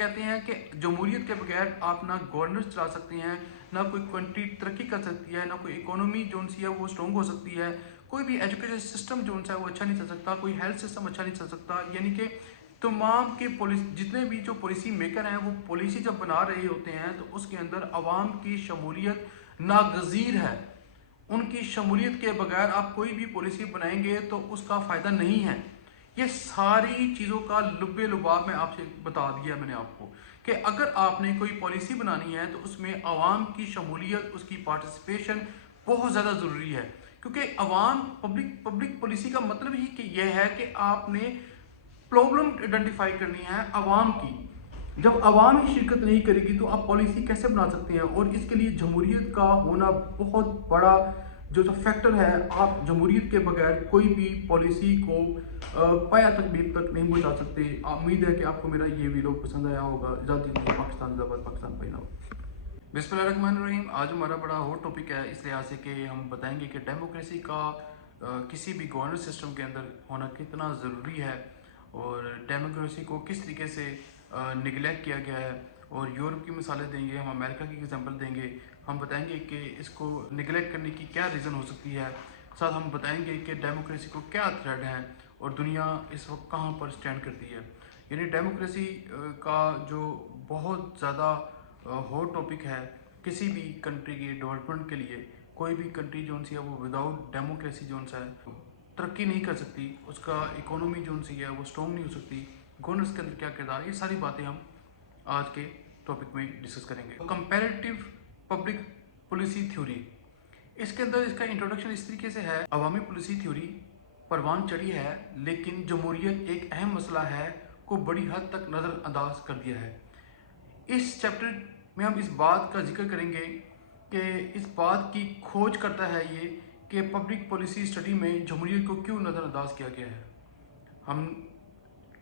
कहते हैं कि जमहूरियत के बगैर आप ना गवर्नेंस चला सकते हैं, ना कोई कंट्री तरक्की कर सकती है, ना कोई इकोनॉमी जो सी है वो स्ट्रॉन्ग हो सकती है, कोई भी एजुकेशन सिस्टम जो सा है वो अच्छा नहीं चल सकता, कोई हेल्थ सिस्टम अच्छा नहीं चल सकता। यानी कि तमाम के जितने भी जो पॉलिसी मेकर हैं वो पॉलिसी जब बना रहे होते हैं तो उसके अंदर आवाम की शमूलियत नागज़ीर है। उनकी शमूलियत के बगैर आप कोई भी पॉलिसी बनाएंगे तो उसका फ़ायदा नहीं है। ये सारी चीज़ों का लुब्बे लुबाब में आपसे बता दिया मैंने आपको कि अगर आपने कोई पॉलिसी बनानी है तो उसमें आवाम की शमूलियत, उसकी पार्टिसिपेशन बहुत ज़्यादा ज़रूरी है। क्योंकि आवाम पब्लिक पॉलिसी का मतलब ही कि यह है कि आपने प्रॉब्लम आइडेंटिफाई करनी है आवाम की। जब आवाम ही शिरकत नहीं करेगी तो आप पॉलिसी कैसे बना सकते हैं? और इसके लिए जमहूरियत का होना बहुत बड़ा जो फैक्टर है। आप जमहूरियत के बगैर कोई भी पॉलिसी को पाया तकमील तक नहीं पहुंचा सकते। उम्मीद है कि आपको मेरा ये वीडियो पसंद आया होगा। इजाज़त दीजिए। पाकिस्तान जिंदाबाद, पाकिस्तान पहनाओ। बिस्मिल्लाहिर्रहमानिर्रहीम। आज हमारा बड़ा हॉट टॉपिक है इस लिहाज से कि हम बताएंगे कि डेमोक्रेसी का किसी भी गवर्नेंस सिस्टम के अंदर होना कितना ज़रूरी है और डेमोक्रेसी को किस तरीके से निगलेक्ट किया गया है। और यूरोप की मिसालें देंगे, हम अमेरिका की एग्जांपल देंगे, हम बताएंगे कि इसको निगलेक्ट करने की क्या रीज़न हो सकती है। साथ हम बताएंगे कि डेमोक्रेसी को क्या थ्रेट है और दुनिया इस वक्त कहाँ पर स्टैंड करती है। यानी डेमोक्रेसी का जो बहुत ज़्यादा हॉट टॉपिक है किसी भी कंट्री की डेवलपमेंट के लिए। कोई भी कंट्री जो सी है वो विदाउट डेमोक्रेसी जो सा है तरक्की नहीं कर सकती, उसका इकोनॉमी जो सी है वो स्ट्रॉन्ग नहीं हो सकती, गवर्नेंस के अंदर क्या किरदार, ये सारी बातें हम आज के टॉपिक में डिस्कस करेंगे। कंपैरेटिव पब्लिक पॉलिसी थ्योरी, इसके अंदर इसका इंट्रोडक्शन इस तरीके से है। अवामी पॉलिसी थ्योरी परवान चढ़ी है लेकिन जमहूरियत एक अहम मसला है को बड़ी हद तक नज़रअंदाज कर दिया है। इस चैप्टर में हम इस बात का जिक्र करेंगे कि इस बात की खोज करता है ये कि पब्लिक पॉलिसी स्टडी में जमहूरियत को क्यों नज़रअंदाज किया गया है, हम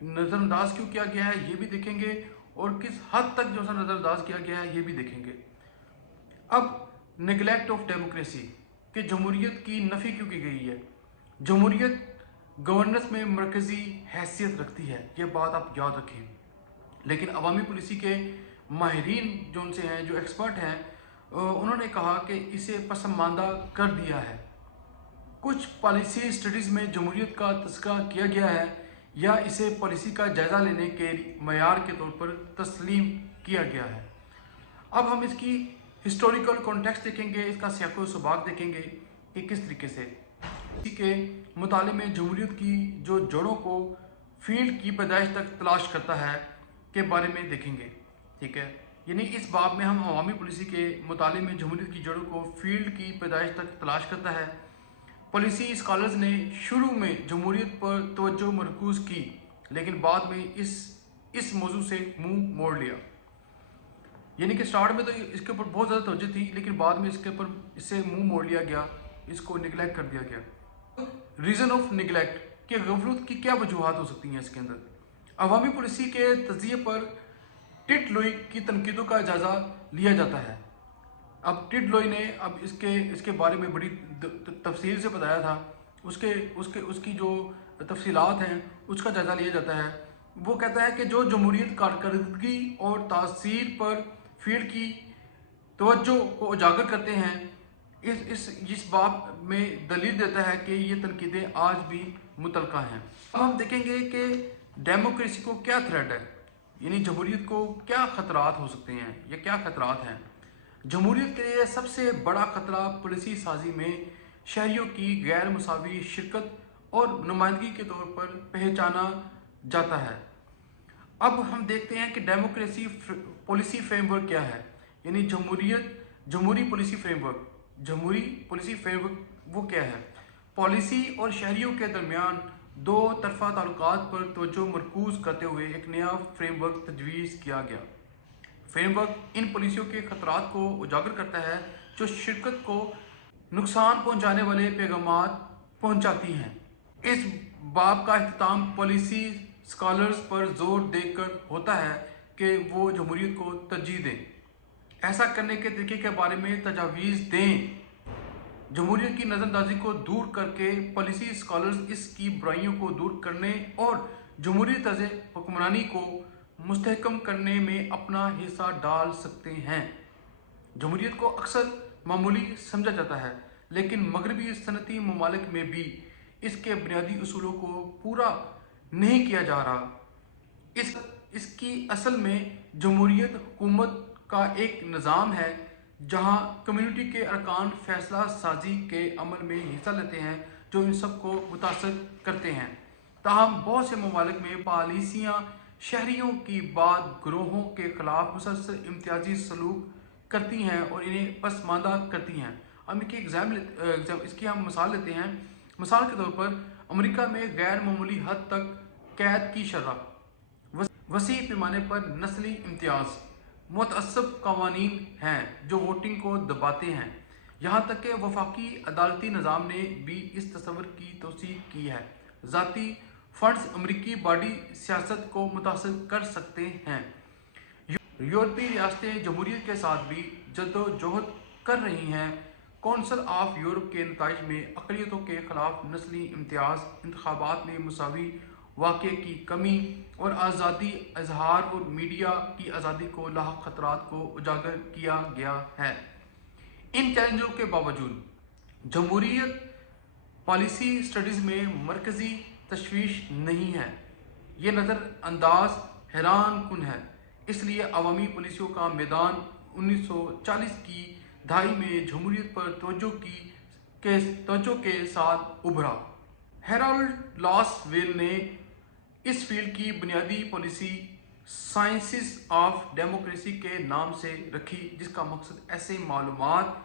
नज़रअंदाज क्यों किया गया है ये भी देखेंगे और किस हद तक जो सा नज़रअंदाज किया गया है ये भी देखेंगे। अब निगलेक्ट ऑफ डेमोक्रेसी कि जमहूरियत की नफ़ी क्यों की गई है। जमहूरियत गवर्नेंस में मरकज़ी हैसियत रखती है, ये बात आप याद रखें। लेकिन अवामी पॉलिसी के माहिरीन जो उनसे हैं, जो एक्सपर्ट हैं, उन्होंने कहा कि इसे पसमानदा कर दिया है। कुछ पॉलिसी स्टडीज़ में जमहूरियत का तज़किरा किया गया है या इसे पॉलिसी का जायज़ा लेने के मयार के तौर पर तस्लीम किया गया है। अब हम इसकी हिस्टोरिकल कॉन्टेक्स्ट देखेंगे, इसका सियाक़ो सबाक़ देखेंगे कि किस तरीके से इसी के मुताले में जमहूरियत की जो जड़ों को फील्ड की पैदाइश तक तलाश करता है के बारे में देखेंगे। ठीक है, यानी इस बाब में हम अवामी पॉलिसी के मुताले में जमहूरियत की जड़ों को फील्ड की पैदाइश तक तलाश करता है। पॉलिसी स्कॉलर्स ने शुरू में जमहूरियत पर तवज्जो मरकूज़ की लेकिन बाद में इस मौजू से मुंह मोड़ लिया। यानी कि स्टार्ट में तो इसके ऊपर बहुत ज़्यादा तवज्जो थी लेकिन बाद में इससे मुंह मोड़ लिया गया, इसको निगलेक्ट कर दिया गया। रीज़न ऑफ निगलेक्ट कि गफलत की क्या वजूहात हो सकती हैं इसके अंदर। अवामी पॉलिसी के तजिए पर टिट लोई की तनकीदों का जायज़ा लिया जाता है। अब टिट लोई ने अब इसके बारे में बड़ी तफसील से बताया था, उसकी जो तफसीलात हैं उसका जायज़ा लिया जाता है। वो कहता है कि जो जमहूरियत कारकर्दगी और तासीर पर फील्ड की तवज्जो को उजागर करते हैं, इस बाब में दलील देता है कि ये तनकीदें आज भी मुतलका हैं। अब हम देखेंगे कि डेमोक्रेसी को क्या थ्रेट है, यानी जमहूरियत को क्या ख़तरात हो सकते हैं या क्या ख़तरात हैं। जमहूरियत के लिए सबसे बड़ा ख़तरा पॉलिसी साजी में शहरियों की गैर मुसावी शिरकत और नुमाइंदगी के तौर पर पहचाना जाता है। अब हम देखते हैं कि डेमोक्रेसी पॉलिसी फ्रेमवर्क क्या है, यानी जमहूरी पॉलिसी फ्रेमवर्क वो क्या है। पॉलिसी और शहरियों के दरमियान दो तरफा ताल्लुकात पर तवज्जो मरकूज़ करते हुए एक नया फ्रेमवर्क तजवीज़ किया गया। फ्रेमवर्क इन पॉलिसियों के ख़तरात को उजागर करता है जो शिरकत को नुकसान पहुंचाने वाले पैगामात पहुंचाती हैं। इस बाब का इख्तिताम पॉलिसी स्कॉलर्स पर जोर देकर होता है कि वो जमहूरियत को तरजीह दें, ऐसा करने के तरीके के बारे में तजावीज़ दें। जमहूरियत की नज़रअंदाजी को दूर करके पॉलिसी स्कॉलर्स इसकी बुराइयों को दूर करने और जमहूरी तर्ज़ हुक्मरानी को मुस्तहकम करने में अपना हिस्सा डाल सकते हैं। जमहूरियत को अक्सर मामूली समझा जाता है, लेकिन मगरबी सनती ममालिक में भी इसके बुनियादी उसूलों को पूरा नहीं किया जा रहा। इसकी असल में जमहूरियत हुकूमत का एक निज़ाम है जहाँ कम्युनिटी के अरकान फैसला साजी के अमल में हिस्सा लेते हैं जो इन सब को मुतासर करते हैं। ताहम बहुत से ममालिक में पॉलिसियाँ शहरियों की बात ग्रोहों के खिलाफ मुसलसल इम्तियाजी सलूक करती हैं और इन्हें पसमानदा करती हैं। हम इसकी हम मिसाल लेते हैं। मिसाल के तौर पर अमेरिका में गैर मामूली हद तक कैद की शरह, वसी पैमाने पर नस्ली इम्तियाज़, मुतअस्सब कवानीन हैं जो वोटिंग को दबाते हैं। यहाँ तक कि वफाकी अदालती निज़ाम ने भी इस तस्वर की तौसीक की है। ज़ाती फंड्स अमरीकी बॉडी सियासत को मुतासर कर सकते हैं। यूरोपीय रियासतें जमहूरियत के साथ भी जद्दोजहद कर रही हैं। कौंसिल ऑफ यूरोप के नताइज में अक़लियतों के खिलाफ नस्ली इम्तियाज़, इंतखाबात में मुसावी वाक़े की कमी और आज़ादी इजहार और मीडिया की आज़ादी को लाहक खतरात को उजागर किया गया है। इन चैलेंजों के बावजूद जमहूरियत पॉलिसी स्टडीज़ में मरकज़ी तशवीश नहीं है। ये नज़रअंदाज हैरान कुन है। इसलिए अवामी पॉलिसियों का मैदान 1940 की दहाई में जमहूरियत पर तवज्जो के साथ उभरा। हैरोल्ड लॉसवेल ने इस फील्ड की बुनियादी पॉलिसी साइंसेस ऑफ डेमोक्रेसी के नाम से रखी, जिसका मकसद ऐसे मालूमात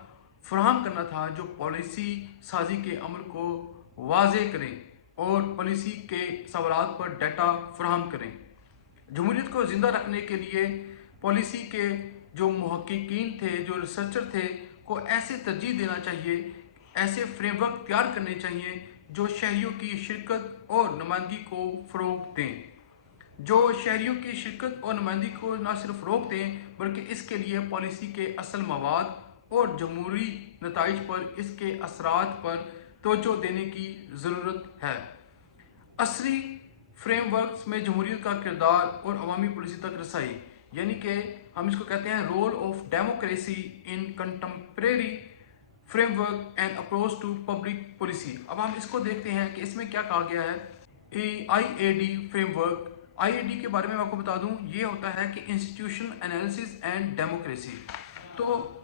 फराहम करना था जो पॉलिसी साजी के अमल को वाज़े करें और पॉलिसी के सवालात पर डाटा फराहम करें। जमहूरियत को ज़िंदा रखने के लिए पॉलिसी के जो मुहक्किकीन थे, जो रिसर्चर थे, को ऐसे तरजीह देना चाहिए, ऐसे फ्रेमवर्क तैयार करने चाहिए जो शहरियों की शिरकत और नुमाइंदगी को फ़रोग़ दें, जो शहरियों की शिरकत और नुमाइंदगी को न सिर्फ फ़रोग़ दें बल्कि इसके लिए पॉलिसी के असल मवाद और जमहूरी नताइज पर इसके असरात पर तवज्जो देने की ज़रूरत है। असरी फ्रेमवर्क्स में जमहूरियत का किरदार और अवामी पॉलिसी तक रसाई, यानी कि हम इसको कहते हैं role of democracy in contemporary framework and approach to public policy. अब हम इसको देखते हैं कि इसमें क्या कहा गया है। IAD फ्रेमवर्क, IAD के बारे में मैं आपको बता दूं, ये होता है कि इंस्टीट्यूशन एनालिसिस एंड डेमोक्रेसी। तो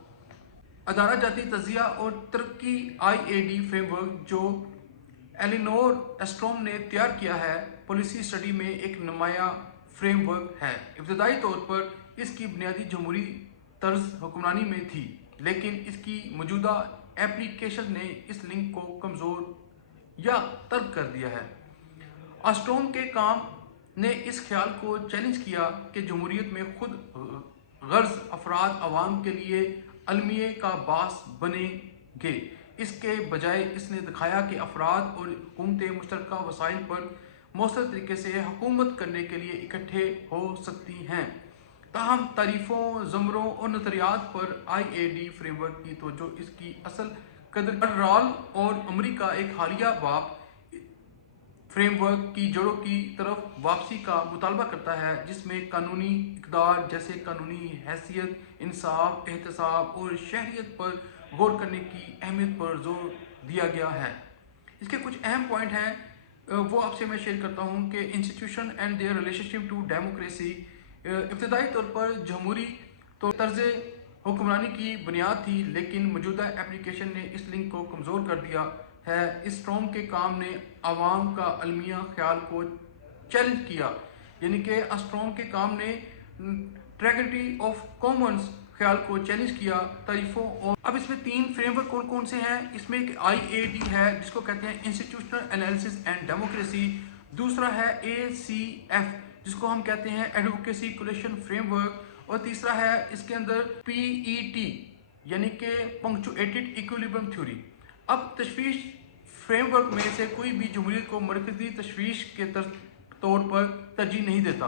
अदारा जाती तजिया और तरक्की IAD फ्रेमवर्क जो एलिनोर एस्ट्रोम ने तैयार किया है, पॉलिसी स्टडी में एक नुमाया फ्रेमवर्क है। इब्तदाई तौर पर इसकी बुनियादी जमहूरी तर्ज हुक्मरानी में थी, लेकिन इसकी मौजूदा एप्लीकेशन ने इस लिंक को कमज़ोर या तर्क कर दिया है। एस्ट्रोम के काम ने इस ख्याल को चैलेंज किया कि जमहूरियत में खुद गर्ज अफराद अवाम के लिए अलमिये का बास बनेंगे। इसके बजाय इसने दिखाया कि अफराद और हुकूमतें मुश्तरका वसाइल पर मौसर तरीके से हुकूमत करने के लिए इकट्ठे हो सकती हैं। ताहम तारीफ़ों, ज़मरों और नज़रियात पर IAD फ्रेमवर्क की तवज्जो इसकी असल कदर और अमरीका एक हालिया बाप फ्रेमवर्क की जड़ों की तरफ वापसी का मुतालबा करता है, जिसमें कानूनी इक़दार जैसे कानूनी हैसियत, इंसाफ, एहतसाब और शहरियत पर गौर करने की अहमियत पर जोर दिया गया है। इसके कुछ अहम पॉइंट हैं, वो आपसे मैं शेयर करता हूँ कि institution and their relationship to democracy. इब्तदाई तौर पर जमहूरी तो तर्ज हुक्मरानी की बुनियाद थी, लेकिन मौजूदा एप्लीकेशन ने इस लिंक को कमज़ोर कर दिया है। इस स्ट्रॉम के काम ने आवाम का अलमिया ख्याल को चैलेंज किया, यानी कि स्ट्रॉम के काम ने ट्रैगेडी ऑफ कॉमन्स ख्याल को चैलेंज किया, तारीफों। और अब इसमें 3 फ्रेमवर्क कौन कौन से हैं। इसमें एक IAD है जिसको कहते हैं इंस्टीट्यूशनल एनालिसिस एंड डेमोक्रेसी। दूसरा है ACF जिसको हम कहते हैं एडवोकेसी कोलिशन फ्रेमवर्क। और तीसरा है इसके अंदर PET यानी कि पंक्चुएटेड इक्विलिब्रियम थ्योरी। अब तशवीश फ्रेमवर्क में से कोई भी जमहूरियत को मरकजी तशवीश के तौर पर तरजीह नहीं देता,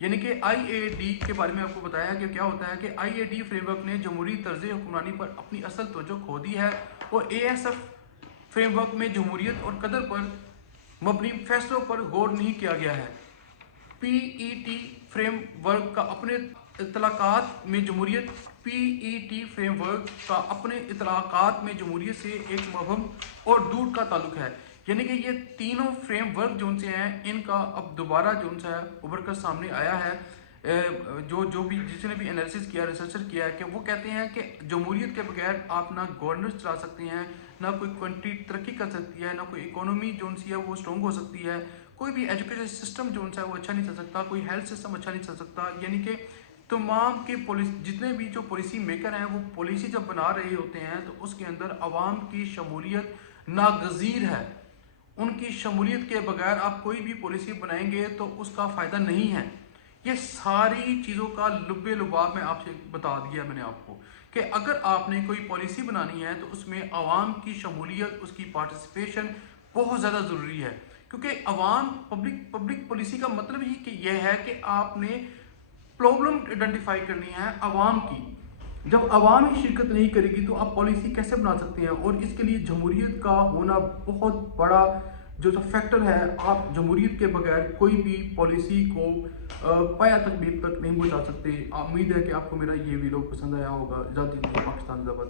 यानी कि IAD के बारे में आपको बताया कि क्या होता है कि IAD फ्रेमवर्क ने जमहूरी तर्ज हुक्मरानी पर अपनी असल तवज्जो खो दी है और ASF फ्रेमवर्क में जमहूरियत और कदर पर मबनी फैसलों पर गौर नहीं किया गया है। PET फ्रेम वर्क का अपने इतलाकात में जमहूरियत PET फ्रेमवर्क का अपने इतलाकात में जमहूरियत से एक मबहम और दूर का ताल्लुक है। यानी कि ये तीनों फ्रेमवर्क जो उनसे हैं इनका अब दोबारा जो उनसे है उभर कर सामने आया है। जो भी जिसने भी एनालिसिस किया, रिसर्चर किया है, कि वो कहते हैं कि जमहूरियत के बगैर आप ना गवर्नेंस चला सकते हैं, ना कोई कंट्री तरक्की कर सकती है, ना कोई इकोनॉमी जो उनसी है वो स्ट्रॉन्ग हो सकती है, कोई भी एजुकेशन सिस्टम जो उनसा है वो अच्छा नहीं चल सकता, कोई हेल्थ सिस्टम अच्छा नहीं चल सकता। यानी कि तमाम के जितने भी जो पॉलिसी मेकर हैं वो पॉलिसी जब बना रहे होते हैं तो उसके अंदर अवाम की शमूलियत नागज़ीर है। उनकी शमूलियत के बगैर आप कोई भी पॉलिसी बनाएंगे तो उसका फ़ायदा नहीं है। ये सारी चीज़ों का लुब्बे लुबाब में आपसे बता दिया मैंने आपको कि अगर आपने कोई पॉलिसी बनानी है तो उसमें अवाम की शमूलियत, उसकी पार्टिसिपेशन बहुत ज़्यादा ज़रूरी है। क्योंकि अवाम पब्लिक पॉलिसी का मतलब ही कि यह है कि आपने प्रॉब्लम आइडेंटिफाई करनी है अवाम की। जब अवाम ही शिरकत नहीं करेगी तो आप पॉलिसी कैसे बना सकते हैं? और इसके लिए जमहूरियत का होना बहुत बड़ा जो फैक्टर है। आप जमहूरियत के बगैर कोई भी पॉलिसी को पाया तकमील तक नहीं पहुंचा सकते। उम्मीद है कि आपको मेरा ये वीडियो पसंद आया होगा। इजाज़त दीजिए। पाकिस्तान जिंदाबाद।